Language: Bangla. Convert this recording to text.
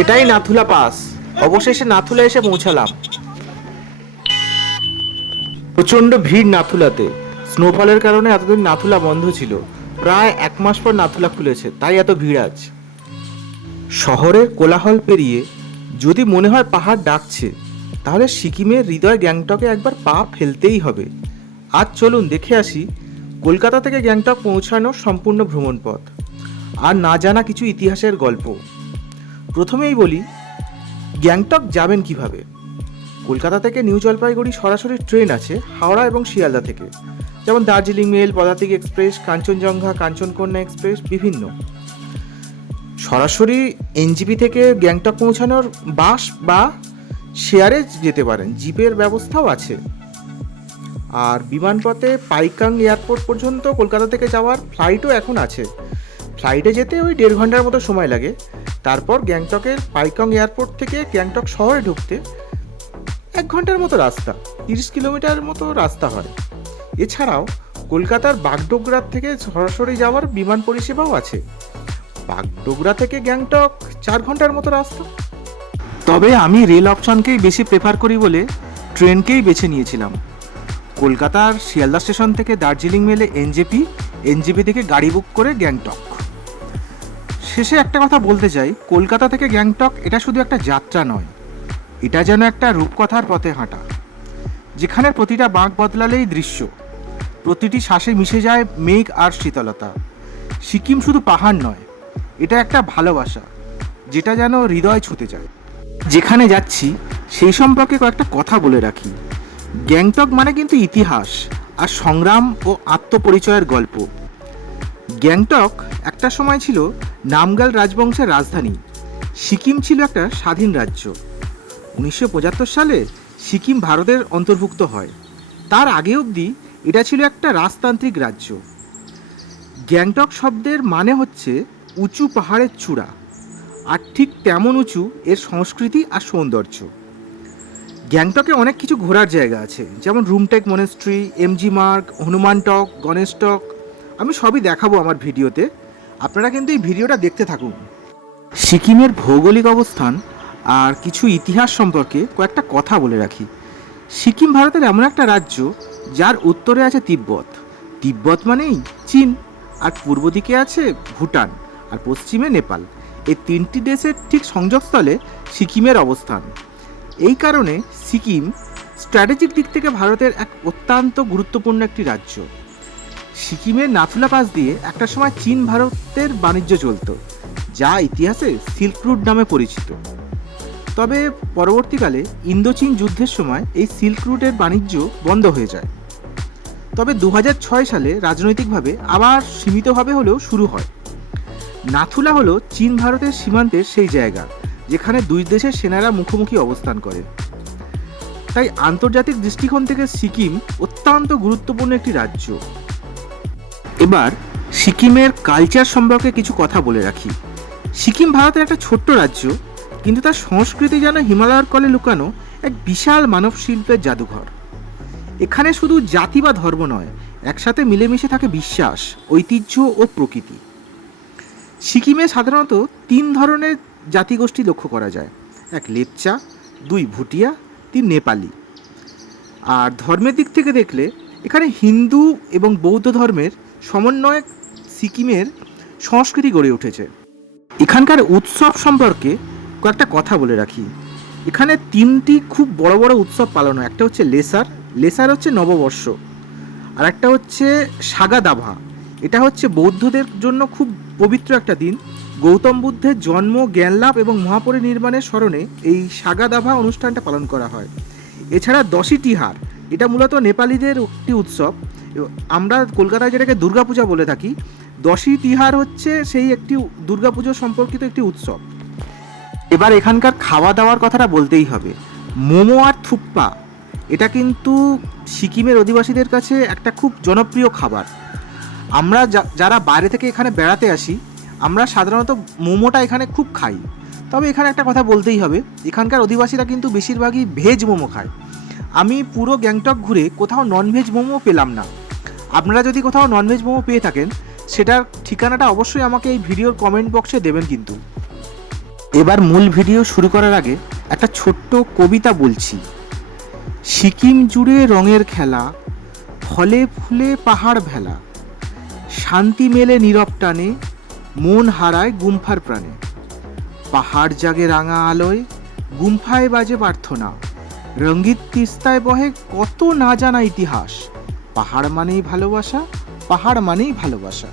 এটাই নাথুলা পাস। অবশেষে নাথুলা এসে পৌঁছালাম। প্রচণ্ড ভিড় নাথুলাতে। স্নোফলের কারণে এতদিন নাথুলা বন্ধ ছিল। প্রায় 1 মাস পর নাথুলা খুলেছে, তাই এত ভিড় আজ। শহরের কোলাহল পেরিয়ে যদি মনে হয় পাহাড় ডাকছে, তাহলে সিকিমের হৃদয় গ্যাংটকে একবার পা ফেলতেই হবে। আজ চলুন দেখে আসি কলকাতা থেকে গ্যাংটক পৌঁছানোর সম্পূর্ণ ভ্রমণ পথ আর না জানা কিছু ইতিহাসের গল্প। প্রথমেই বলি, গ্যাংটক যাবেন কিভাবে। কলকাতা থেকে নিউ জলপাইগুড়ি সরাসরি ট্রেন আছে হাওড়া এবং শিয়ালদা থেকে, যেমন দার্জিলিং মেল, পদাতিক এক্সপ্রেস, কাঞ্চনজঙ্ঘা, কাঞ্চনকন্যা এক্সপ্রেস বিভিন্ন। সরাসরি এনজিপি থেকে গ্যাংটক পৌঁছানোর বাস বা শেয়ারে যেতে পারেন, জিপের ব্যবস্থাও আছে। আর বিমানপথে পাইকাং এয়ারপোর্ট পর্যন্ত কলকাতা থেকে যাওয়ার ফ্লাইটও এখন আছে। ফ্লাইটে যেতে ওই 1.5 ঘন্টার মতো সময় লাগে। তারপর গ্যাংটকের পাইকং এয়ারপোর্ট থেকে গ্যাংটক শহরে ঢুকতে 1 ঘন্টার মতো রাস্তা, 30 কিলোমিটার মতো রাস্তা হয়। এছাড়াও কলকাতার বাগডোগরা থেকে সরাসরি যাওয়ার বিমান পরিষেবাও আছে। বাগডোগরা থেকে গ্যাংটক 4 ঘন্টার মতো রাস্তা। তবে আমি রেল অপশনকেই বেশি প্রেফার করি বলে ট্রেনকেই বেছে নিয়েছিলাম। কলকাতার শিয়ালদা স্টেশন থেকে দার্জিলিং মেলে এনজেপি থেকে গাড়ি বুক করে গ্যাংটক। শেষে একটা কথা বলতে চাই, কলকাতা থেকে গ্যাংটক এটা শুধু একটা যাত্রা নয়, এটা যেন একটা রূপকথার পথে হাঁটা, যেখানে প্রতিটা বাঁক বদলালেই দৃশ্য, প্রতিটি শ্বাসে মিশে যায় মেঘ আর শীতলতা। সিকিম শুধু পাহাড় নয়, এটা একটা ভালোবাসা, যেটা যেন হৃদয় ছুঁতে যায়। যেখানে যাচ্ছি সেই সম্পর্কে কয়েকটা কথা বলে রাখি। গ্যাংটক মানে কিন্তু ইতিহাস আর সংগ্রাম ও আত্মপরিচয়ের গল্প। গ্যাংটক একটা সময় ছিল নামগ্যাল রাজবংশের রাজধানী। সিকিম ছিল একটা স্বাধীন রাজ্য। 1975 সালে সিকিম ভারতের অন্তর্ভুক্ত হয়। তার আগে অবধি এটা ছিল একটা রাজতান্ত্রিক রাজ্য। গ্যাংটক শব্দের মানে হচ্ছে উঁচু পাহাড়ের চূড়া, আর ঠিক তেমন উঁচু এর সংস্কৃতি আর সৌন্দর্য। গ্যাংটকে অনেক কিছু ঘোরার জায়গা আছে, যেমন রুমটেক মনেস্ট্রি, এমজি মার্গ, হনুমান টক, গণেশ টক। আমি সবই দেখাবো আমার ভিডিওতে, আপনারা কিন্তু এই ভিডিওটা দেখতে থাকুন। সিকিমের ভৌগোলিক অবস্থান আর কিছু ইতিহাস সম্পর্কে কয়েকটা কথা বলে রাখি। সিকিম ভারতের এমন একটা রাজ্য যার উত্তরে আছে তিব্বত মানেই চীন, আর পূর্ব দিকে আছে ভুটান, আর পশ্চিমে নেপাল। এই 3টি দেশের ঠিক সংযোগস্থলে সিকিমের অবস্থান। এই কারণে সিকিম স্ট্র্যাটেজিক দিক থেকে ভারতের এক অত্যন্ত গুরুত্বপূর্ণ একটি রাজ্য। সিকিমের নাথুলা পাস দিয়ে একটা সময় চীন ভারতের বাণিজ্য চলত, যা ইতিহাসে সিল্ক রুট নামে পরিচিত। তবে পরবর্তীকালে ইন্দো-চীন যুদ্ধের সময় এই সিল্ক রুটের বাণিজ্য বন্ধ হয়ে যায়। তবে 2006 সালে রাজনৈতিকভাবে আবার সীমিতভাবে হলেও শুরু হয়। নাথুলা হলো চীন ভারতের সীমান্তের সেই জায়গা যেখানে দুই দেশের সেনারা মুখোমুখি অবস্থান করে। তাই আন্তর্জাতিক দৃষ্টিকোণ থেকে সিকিম অত্যন্ত গুরুত্বপূর্ণ একটি রাজ্য। এবার সিকিমের কালচার সম্পর্কে কিছু কথা বলে রাখি। সিকিম ভারতের একটা ছোট্ট রাজ্য, কিন্তু তার সংস্কৃতি যেন হিমালয়ের কোলে লুকানো এক বিশাল মানব শিল্পের জাদুঘর। এখানে শুধু জাতি বা ধর্ম নয়, একসাথে মিলেমিশে থাকে বিশ্বাস, ঐতিহ্য ও প্রকৃতি। সিকিমে সাধারণত 3 ধরনের জাতিগোষ্ঠী লক্ষ্য করা যায়। 1 লেপচা, 2 ভুটিয়া, 3 নেপালি। আর ধর্মের দিক থেকে দেখলে এখানে হিন্দু এবং বৌদ্ধ ধর্মের সমন্বয়ে সিকিমের সংস্কৃতি গড়ে উঠেছে। এখানকার উৎসব সম্পর্কে কয়েকটা কথা বলে রাখি। এখানে 3টি খুব বড় বড় উৎসব পালন হয়। একটা হচ্ছে লেসার হচ্ছে নববর্ষ, আর একটা হচ্ছে সাগা দাভা। এটা হচ্ছে বৌদ্ধদের জন্য খুব পবিত্র একটা দিন। গৌতম বুদ্ধের জন্ম, জ্ঞানলাভ এবং মহাপরিনির্বাণের স্মরণে এই সাগা দাভা অনুষ্ঠানটা পালন করা হয়। এছাড়া দশই তিহার, এটা মূলত নেপালিদের একটি উৎসব। আমরা কলকাতায় যেটাকে দুর্গাপূজা বলে থাকি, দশই তিহার হচ্ছে সেই একটি দুর্গাপুজো সম্পর্কিত একটি উৎসব। এবার এখানকার খাওয়া দাওয়ার কথাটা বলতেই হবে। মোমো আর থুপ্পা, এটা কিন্তু সিকিমের অধিবাসীদের কাছে একটা খুব জনপ্রিয় খাবার। আমরা যারা বাইরে থেকে এখানে বেড়াতে আসি, আমরা সাধারণত মোমোটা এখানে খুব খাই। তবে এখানে একটা কথা বলতেই হবে, এখানকার অধিবাসীরা কিন্তু বেশিরভাগই ভেজ মোমো খায়। আমি পুরো গ্যাংটক ঘুরে কোথাও ননভেজ মোমো পেলাম না। আপনারা যদি কোথাও ননভেজ মোমো পেয়ে থাকেন, সেটার ঠিকানাটা অবশ্যই আমাকে এই ভিডিওর কমেন্ট বক্সে দেবেন কিন্তু। এবার মূল ভিডিও শুরু করার আগে একটা ছোট্ট কবিতা বলছি। সিকিম জুড়ে রঙের খেলা, ফলে ফুলে পাহাড় ভেলা, শান্তি মেলে নীরব টানে, মন হারায় গুম্ফার প্রাণে। পাহাড় জাগে রাঙা আলোয়, গুম্ফায় বাজে প্রার্থনা, রঙ্গিত তিস্তায় বহে কত না জানা ইতিহাস। পাহাড় মানেই ভালোবাসা, পাহাড় মানেই ভালোবাসা।